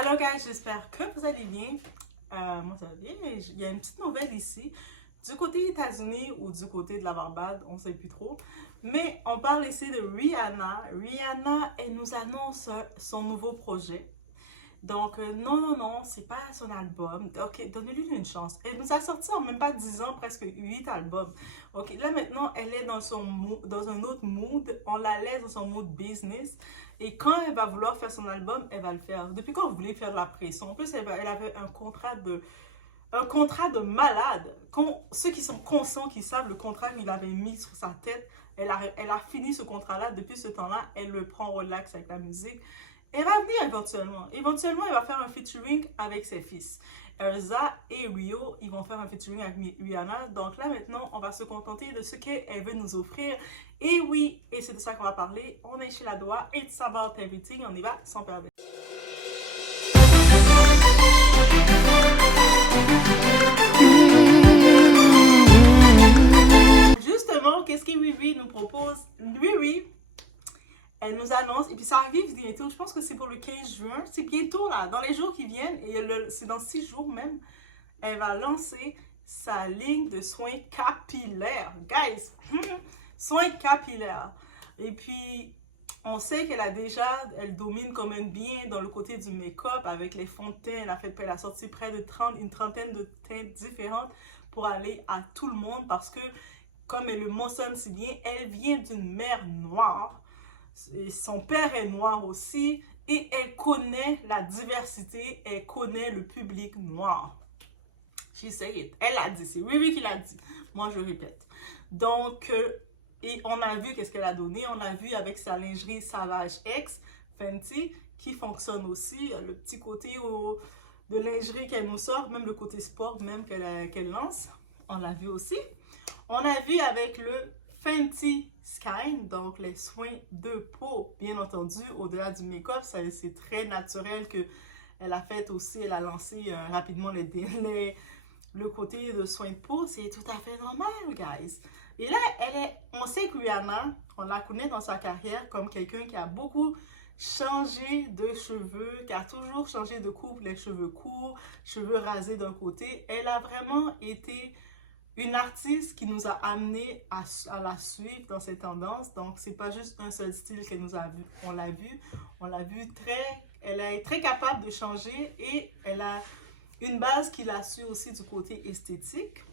Alors, guys, j'espère que vous allez bien. Moi, ça va bien. Il y a une petite nouvelle ici. Du côté États-Unis ou du côté de la Barbade, on ne sait plus trop. Mais on parle ici de Rihanna. Rihanna, elle nous annonce son nouveau projet. Donc, non, c'est pas son album. Ok, donnez-lui une chance. Elle nous a sorti en même pas 10 ans, presque 8 albums. Ok, là maintenant, elle est dans un autre mood. On la laisse dans son mood business. Et quand elle va vouloir faire son album, elle va le faire. Depuis quand vous voulez faire de la pression? En plus, elle avait un contrat de malade. Ceux qui sont conscients, qui savent le contrat qu'il avait mis sur sa tête, elle a fini ce contrat-là. Depuis ce temps-là, elle le prend relax avec la musique. Elle va venir éventuellement. Éventuellement, elle va faire un featuring avec ses fils. Elsa et Rio, ils vont faire un featuring avec Rihanna. Donc là, maintenant, on va se contenter de ce qu'elle veut nous offrir. Et oui, et c'est de ça qu'on va parler. On est chez La Doua. It's about everything. On y va sans perdre. Justement, qu'est-ce que Riri nous propose? Riri, elle nous annonce, et puis ça arrive bientôt, je pense que c'est pour le 15 juin, c'est bientôt là, dans les jours qui viennent, et c'est dans 6 jours même, elle va lancer sa ligne de soins capillaires. Guys, soins capillaires. Et puis, on sait elle domine quand même bien dans le côté du make-up avec les fonds de teint. Elle a sorti près de une trentaine de teintes différentes pour aller à tout le monde parce que, comme elle le mentionne si bien, elle vient d'une mère noire. Et son père est noir aussi et elle connaît la diversité, elle connaît le public noir. She said it. Elle l'a dit, c'est Riri qui l'a dit. Moi, je répète. Donc, et on a vu qu'est-ce qu'elle a donné. On a vu avec sa lingerie Savage X Fenty qui fonctionne aussi. Le petit côté de lingerie qu'elle nous sort, même le côté sport même qu'elle lance. On l'a vu aussi. On a vu avec le Fenty Skin, donc les soins de peau, bien entendu, au-delà du make-up, c'est très naturel qu'elle a fait aussi, elle a lancé rapidement le côté de soins de peau, c'est tout à fait normal, guys. Et là, on sait que Rihanna, on la connaît dans sa carrière comme quelqu'un qui a beaucoup changé de cheveux, qui a toujours changé de coupe, les cheveux courts, cheveux rasés d'un côté. Elle a vraiment été une artiste qui nous a amené à la suivre dans ses tendances. Donc, c'est pas juste un seul style qu'elle nous a vu. On l'a vu elle est très capable de changer et elle a une base qui la suit aussi du côté esthétique.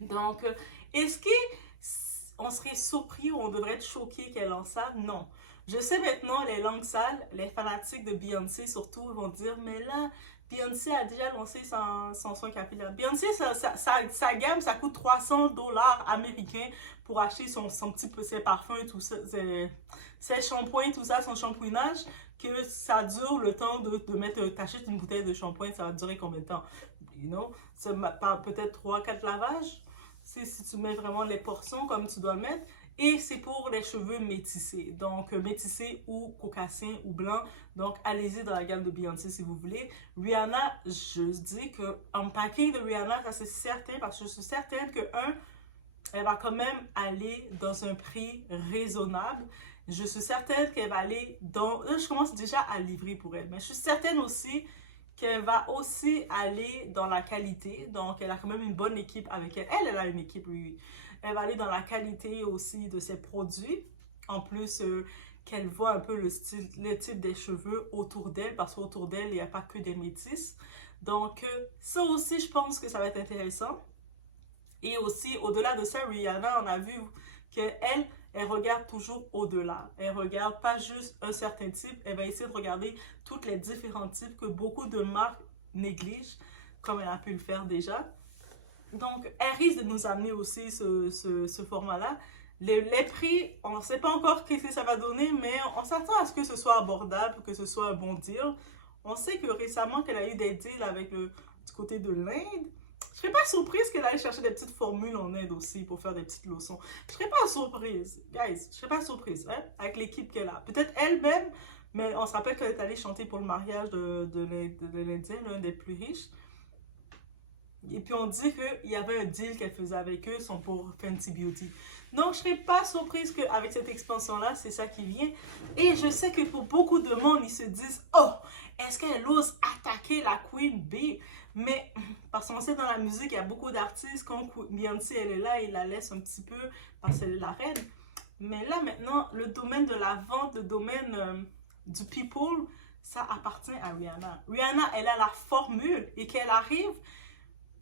Donc, est-ce qu'on serait surpris ou on devrait être choqué qu'elle lance ça? Non. Je sais maintenant, les langues sales, les fanatiques de Beyoncé surtout vont dire, mais là, Beyoncé a déjà lancé son soin capillaire. Beyoncé, sa gamme, ça coûte 300 $ américains pour acheter ses parfums, tout ça, ses shampoings, tout ça, son shampouinage, que ça dure le temps de mettre, t'achètes une bouteille de shampoing, ça va durer combien de temps? You know? Peut-être 3-4 lavages, si tu mets vraiment les portions comme tu dois le mettre. Et c'est pour les cheveux métissés. Donc, métissés ou caucasiens ou blancs. Donc, allez-y dans la gamme de Beyoncé si vous voulez. Rihanna, je dis que unpacking de Rihanna, ça c'est certain parce que je suis certaine que, elle va quand même aller dans un prix raisonnable. Je suis certaine qu'elle va aller dans... Là, je commence déjà à livrer pour elle. Mais je suis certaine aussi qu'elle va aussi aller dans la qualité. Donc, elle a quand même une bonne équipe avec elle. Elle a une équipe, oui. Elle va aller dans la qualité aussi de ses produits. En plus, qu'elle voit un peu le type des cheveux autour d'elle, parce qu'autour d'elle, il n'y a pas que des métisses. Donc, ça aussi, je pense que ça va être intéressant. Et aussi, au-delà de ça, Rihanna, on a vu qu'elle, elle regarde toujours au-delà. Elle regarde pas juste un certain type, elle va essayer de regarder tous les différents types que beaucoup de marques négligent, comme elle a pu le faire déjà. Donc, elle risque de nous amener aussi ce format-là. Les prix, on ne sait pas encore qu'est-ce que ça va donner, mais on s'attend à ce que ce soit abordable, que ce soit un bon deal. On sait que récemment, qu'elle a eu des deals avec du côté de l'Inde. Je ne serais pas surprise qu'elle aille chercher des petites formules en Inde aussi pour faire des petites lotions. Je ne serais pas surprise, guys. Je ne serais pas surprise, hein, avec l'équipe qu'elle a. Peut-être elle-même, mais on se rappelle qu'elle est allée chanter pour le mariage de l'Indien, l'un des plus riches. Et puis on dit qu'il y avait un deal qu'elle faisait avec eux, sont pour Fenty Beauty. Donc je ne serais pas surprise qu'avec cette expansion-là, c'est ça qui vient. Et je sais que pour beaucoup de monde, ils se disent « Oh, est-ce qu'elle ose attaquer la Queen B? Mais parce qu'on sait dans la musique, il y a beaucoup d'artistes, quand Beyoncé elle est là, ils la laissent un petit peu parce qu'elle est la reine. Mais là maintenant, le domaine de la vente, le domaine du people, ça appartient à Rihanna. Rihanna, elle a la formule et qu'elle arrive,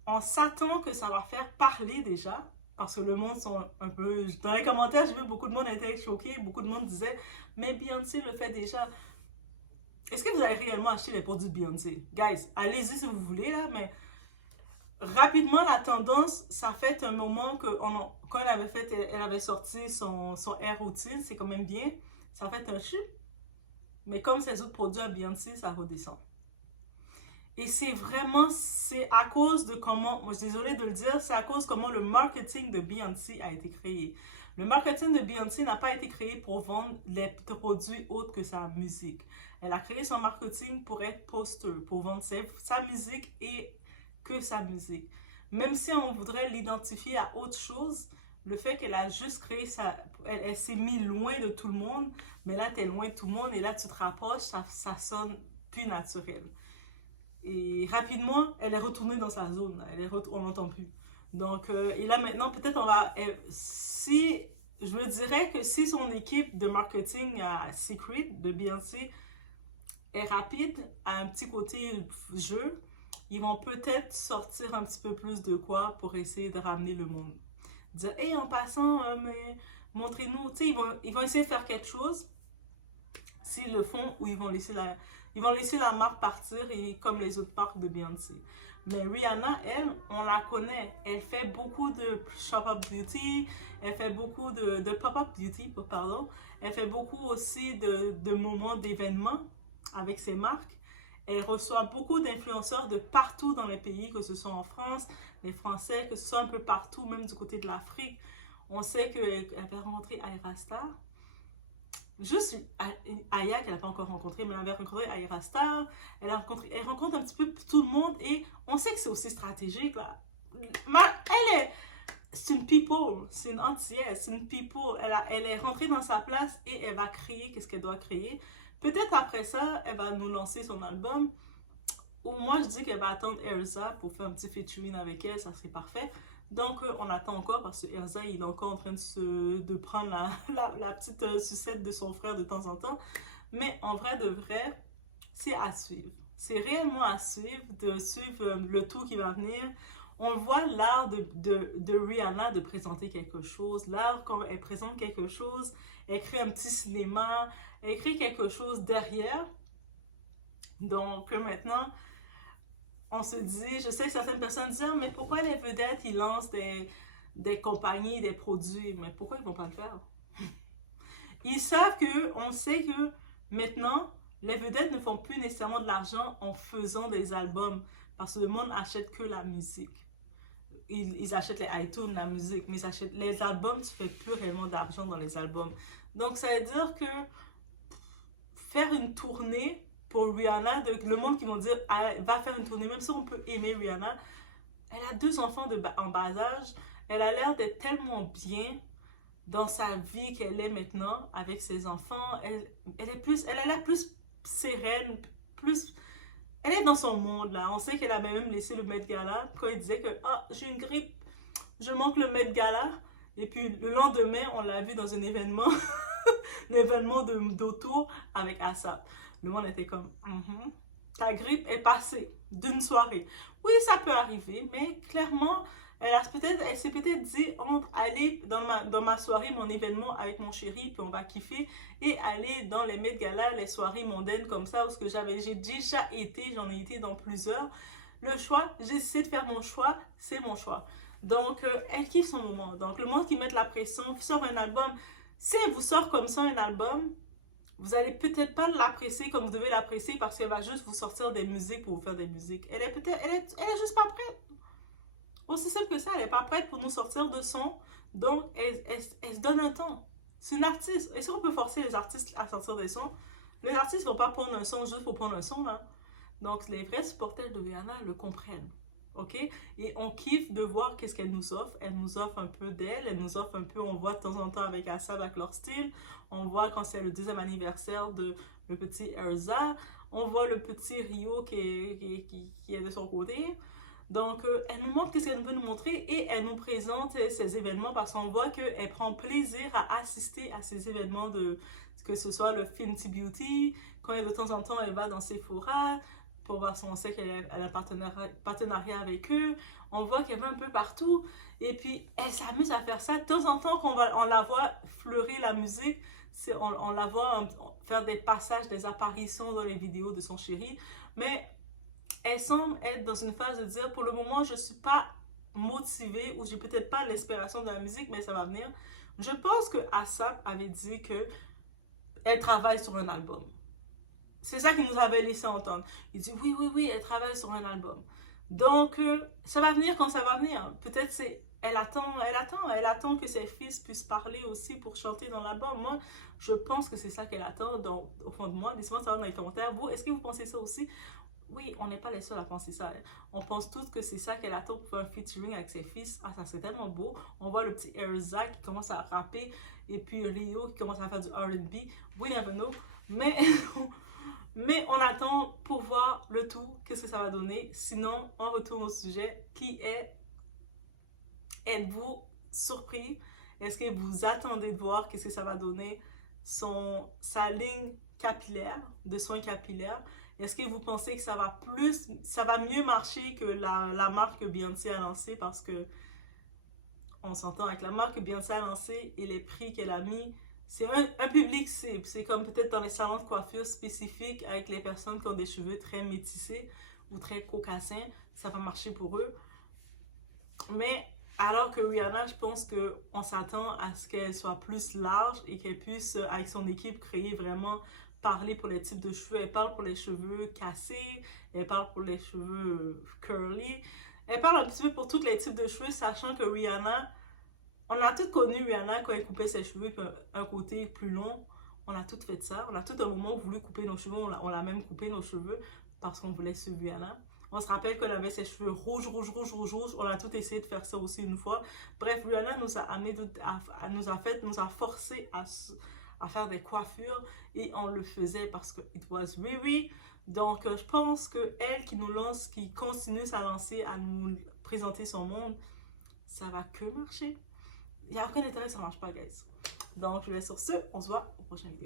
on s'attend que ça va faire parler déjà. Parce que le monde sont un peu... Dans les commentaires, j'ai vu beaucoup de monde était choqué. Beaucoup de monde disait, mais Beyoncé le fait déjà. Est-ce que vous allez réellement acheter les produits de Beyoncé? Guys, allez-y si vous voulez, là, mais rapidement, la tendance, ça fait un moment que quand elle avait sorti son Air Routine, c'est quand même bien. Ça fait un chute. Mais comme ces autres produits à Beyoncé, ça redescend. Et c'est à cause de comment, moi je suis désolée de le dire, c'est à cause de comment le marketing de Beyoncé a été créé. Le marketing de Beyoncé n'a pas été créé pour vendre les produits autres que sa musique. Elle a créé son marketing pour être poster, pour vendre sa musique et que sa musique. Même si on voudrait l'identifier à autre chose, le fait qu'elle a juste créé elle s'est mise loin de tout le monde, mais là tu es loin de tout le monde et là tu te rapproches, ça sonne plus naturel. Et rapidement, elle est retournée dans sa zone. On n'entend plus. Donc, et là maintenant, peut-être je me dirais que si son équipe de marketing à Secret de Beyoncé est rapide, a un petit côté jeu, ils vont peut-être sortir un petit peu plus de quoi pour essayer de ramener le monde. Dire, hey, en passant, montrez-nous. Tu sais, ils vont essayer de faire quelque chose. S'ils le font, ou ils vont laisser la marque partir et comme les autres marques de Beyoncé. Mais Rihanna, elle, on la connaît. Elle fait beaucoup de shop-up beauty, elle fait beaucoup de pop-up beauty, pardon. Elle fait beaucoup aussi de moments d'événements avec ses marques. Elle reçoit beaucoup d'influenceurs de partout dans les pays, que ce soit en France, les Français, que ce soit un peu partout, même du côté de l'Afrique. On sait qu'elle avait rencontré Ayra Starr. Juste Aya qu'elle n'a pas encore rencontré, mais elle avait rencontré Ayra Starr. Elle rencontre un petit peu tout le monde et on sait que c'est aussi stratégique là. C'est une people, c'est une entière, c'est une people. Elle est rentrée dans sa place et elle va créer qu'est-ce qu'elle doit créer. Peut-être après ça, elle va nous lancer son album. Ou moi je dis qu'elle va attendre Elsa pour faire un petit featuring avec elle, ça serait parfait. Donc, on attend encore parce que Elsa, il est encore en train de prendre la petite sucette de son frère de temps en temps. Mais en vrai de vrai, c'est à suivre. C'est réellement à suivre, de suivre le tour qui va venir. On voit l'art de Rihanna de présenter quelque chose. L'art, quand elle présente quelque chose, elle crée un petit cinéma, elle crée quelque chose derrière. Donc, maintenant... On se dit, je sais que certaines personnes disent, mais pourquoi les vedettes, ils lancent des compagnies, des produits, mais pourquoi ils ne vont pas le faire? Ils savent on sait que maintenant, les vedettes ne font plus nécessairement de l'argent en faisant des albums, parce que le monde achète que la musique. Ils achètent les iTunes, la musique, mais ils achètent les albums, tu ne fais plus réellement d'argent dans les albums. Donc, ça veut dire que faire une tournée pour Rihanna, le monde qui vont dire va faire une tournée, même si on peut aimer Rihanna, elle a 2 enfants en bas âge, elle a l'air d'être tellement bien dans sa vie qu'elle est maintenant avec ses enfants, elle a l'air plus sereine, elle est dans son monde là. On sait qu'elle avait même laissé le Met Gala quand il disait que j'ai une grippe, je manque le Met Gala, et puis le lendemain on l'a vu dans un événement l'événement d'auto avec Asap. Le monde était comme, ta grippe est passée d'une soirée. Oui, ça peut arriver, mais clairement, elle s'est peut-être dit, entre aller dans ma soirée, mon événement avec mon chéri, puis on va kiffer, et aller dans les Met Gala, les soirées mondaines comme ça, parce que j'ai déjà été, j'en ai été dans plusieurs. Le choix, j'ai essayé de faire mon choix, c'est mon choix. Donc, elle kiffe son moment. Donc, le monde qui met de la pression, sort un album. Si elle vous sort comme ça un album, vous allez peut-être pas l'apprécier comme vous devez l'apprécier parce qu'elle va juste vous sortir des musiques pour vous faire des musiques. Elle est juste pas prête. Aussi simple que ça, elle est pas prête pour nous sortir de son. Donc, elle se donne un temps. C'est une artiste. Est-ce qu'on peut forcer les artistes à sortir des sons? Les artistes vont pas prendre un son juste pour prendre un son, là. Donc, les vrais supporters de Rihanna le comprennent. OK? Et on kiffe de voir qu'est-ce qu'elle nous offre. Elle nous offre un peu d'elle, elle nous offre un peu, on voit de temps en temps avec Asab, avec leur style. On voit quand c'est le 2e anniversaire le petit Erza. On voit le petit Rio qui est de son côté. Donc, elle nous montre ce qu'elle veut nous montrer et elle nous présente ces événements parce qu'on voit qu'elle prend plaisir à assister à ces événements que ce soit le Fenty Beauty, quand de temps en temps elle va dans Sephora pour voir si on sait qu'elle a un partenariat avec eux. On voit qu'elle va un peu partout et puis elle s'amuse à faire ça. De temps en temps, on la voit fleurir la musique, on la voit faire des passages, des apparitions dans les vidéos de son chéri, mais elle semble être dans une phase de dire pour le moment je ne suis pas motivée ou j'ai peut-être pas l'inspiration de la musique mais ça va venir. Je pense que ASAP avait dit que elle travaille sur un album. C'est ça qu'il nous avait laissé entendre. Il dit oui, elle travaille sur un album. Donc ça va venir quand ça va venir. Peut-être elle attend que ses fils puissent parler aussi pour chanter dans l'album. Moi, je pense que c'est ça qu'elle attend au fond de moi. Laissez-moi savoir dans les commentaires. Vous, est-ce que vous pensez ça aussi? Oui, on n'est pas les seuls à penser ça. On pense tous que c'est ça qu'elle attend pour faire un featuring avec ses fils. Ah, ça c'est tellement beau. On voit le petit Erza qui commence à rapper et puis Rio qui commence à faire du R&B. We never know. Mais, mais on attend pour voir le tout, qu'est-ce que ça va donner. Sinon, on retourne au sujet qui est: êtes-vous surpris? Est-ce que vous attendez de voir qu'est-ce que ça va donner sa ligne capillaire, de soins capillaires? Est-ce que vous pensez que ça va mieux marcher que la marque que Beyoncé a lancée? Parce que on s'entend avec la marque que Beyoncé a lancée et les prix qu'elle a mis, c'est un public cible. C'est comme peut-être dans les salons de coiffure spécifiques avec les personnes qui ont des cheveux très métissés ou très caucasiens, ça va marcher pour eux. Mais alors que Rihanna, je pense qu'on s'attend à ce qu'elle soit plus large et qu'elle puisse, avec son équipe, créer vraiment, parler pour les types de cheveux. Elle parle pour les cheveux cassés, elle parle pour les cheveux curly, elle parle un petit peu pour tous les types de cheveux, sachant que Rihanna, on a tous connu Rihanna quand elle coupait ses cheveux un côté plus long. On a toutes fait ça. On a tout un moment voulu couper nos cheveux. On a même coupé nos cheveux parce qu'on voulait suivre Rihanna. On se rappelle qu'elle avait ses cheveux rouges. On a tout essayé de faire ça aussi une fois. Bref, Rihanna nous a forcé à faire des coiffures et on le faisait parce que it was Riri. Donc, je pense que elle qui continue sa lancée à nous présenter son monde, ça va que marcher. Il n'y a aucun intérêt que ça ne marche pas, guys. Donc, je vais sur ce. On se voit au prochain vidéo.